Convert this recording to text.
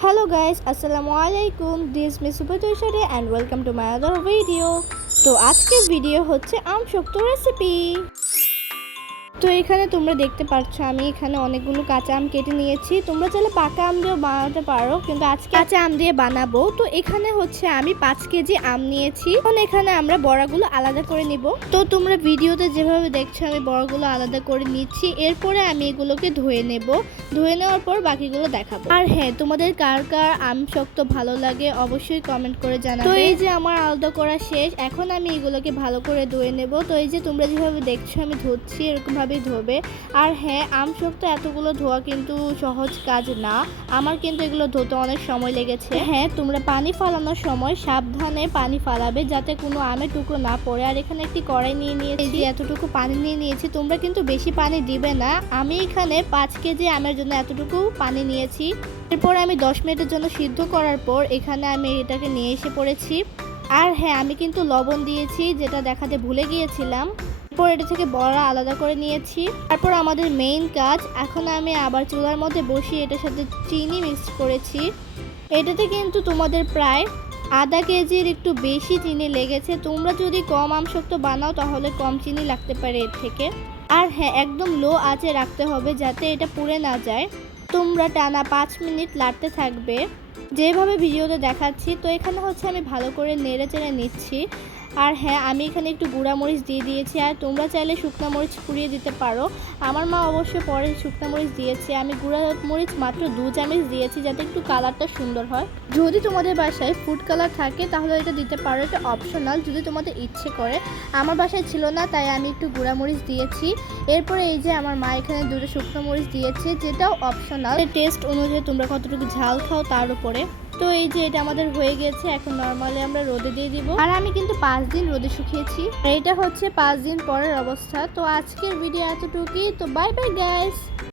Hello guys, Assalamualaikum. This is Miss Subatoshari and welcome to my other video. তো আজকের video হচ্ছে আম শক্ত recipe. তো এখানে তোমরা দেখতে পাচ্ছ আমি এখানে অনেকগুলো কাঁচা আম কেটে নিয়েছি। তোমরা চাইলে পাকা আম দিয়েও বানাতে পারো, কিন্তু আজকে কাঁচা আম দিয়ে বানাবো। তো এখানে হচ্ছে আমি 5 কেজি আম নিয়েছি। এখন এখানে আমরা বড়াগুলো আলাদা করে নিব। তো তোমরা ভিডিওতে যেভাবে দেখছো আমি বড়াগুলো আলাদা করে নিচ্ছি। এরপরে আমি এগুলোকে ধুয়ে নেব। ধুয়ে নেওয়ার পর বাকিগুলো দেখাবো। আর হ্যাঁ, তোমাদের কার কার আম শক্ত ভালো লাগে অবশ্যই কমেন্ট করে জানাবে। তো এই যে আমার আলাদা করা শেষ। এখন আমি এগুলোকে ভালো করে ধুয়ে নেব। তো এই যে তোমরা যেভাবে দেখছো আমি ধুচ্ছি, এরকম ধোবে। আর হ্যাঁ, আম শক্ত এতগুলো ধোয়া কিন্তু সহজ কাজ না। আমার কিন্তু এগুলো ধুতে অনেক সময় লেগেছে। হ্যাঁ, তোমরা পানি ফালানোর সময় সাবধানে পানি ফালাবে যাতে কোনো আমের টুকরো না পড়ে। আর এখানে একটি কড়াই নিয়ে নিয়েছি, এতটুকু পানি নিয়ে নিয়েছি। তোমরা কিন্তু বেশি পানি দিবে না। আমি এখানে 5 কেজি আমের জন্য এতটুকু পানি নিয়েছি। এরপর আমি 10 মিনিটের জন্য সিদ্ধ করার পর এখানে আমি এটাকে নিয়ে এসে পড়েছি। আর হ্যাঁ, আমি কিন্তু লবণ দিয়েছি, যেটা দেখাতে ভুলে গিয়েছিলাম। এরপর এটা থেকে বড়া আলাদা করে নিয়েছি। তারপর আমাদের মেইন কাজ, এখন আমি আবার চুলার মধ্যে বসিয়ে এটার সাথে চিনি মিক্স করেছি। এটাতে কিন্তু তোমাদের প্রায় আধা কেজির একটু বেশি চিনি লেগেছে। তোমরা যদি কম আম শক্ত বানাও তাহলে কম চিনি লাগতে পারে এর থেকে। আর হ্যাঁ, একদম লো আঁচে রাখতে হবে যাতে এটা পুড়ে না যায়। তোমরা টানা 5 মিনিট লাড়তে থাকবে যেভাবে ভিডিওতে দেখাচ্ছি। তো এখানে হচ্ছে আমি ভালো করে নেড়ে চেড়ে নিচ্ছি। আর হ্যাঁ, আমি এখানে একটু গুঁড়া মরিচ দিয়ে দিয়েছি। আর তোমরা চাইলে শুকনো মরিচ পুড়িয়ে দিতে পারো। আমার মা অবশ্যই পরে শুকনো মরিচ দিয়েছে। আমি গুঁড়া মরিচ মাত্র 2 চামচ দিয়েছি যাতে একটু কালারটা সুন্দর হয়। যদি তোমাদের বাসায় ফুড কালার থাকে তাহলে এটা দিতে পারো, এটা অপশনাল যদি তোমাদের ইচ্ছে করে। আমার বাসায় ছিল না তাই আমি একটু গুঁড়া মরিচ দিয়েছি। এরপরে এই যে আমার মা এখানে 2টা শুকনো মরিচ দিয়েছে, যেটাও অপশনাল। টেস্ট অনুযায়ী তোমরা কতটুকু ঝাল খাও তার উপরে। তো এই যে এটা আমাদের হয়ে গেছে। এখন নরমালি আমরা রোদে দিয়ে দিব। আর আমি কিন্তু 5 দিন রোদে শুকিয়েছি। এটা হচ্ছে 5 দিন পরের অবস্থা। তো আজকের ভিডিও এতটুকুই। তো বাই বাই গাইস।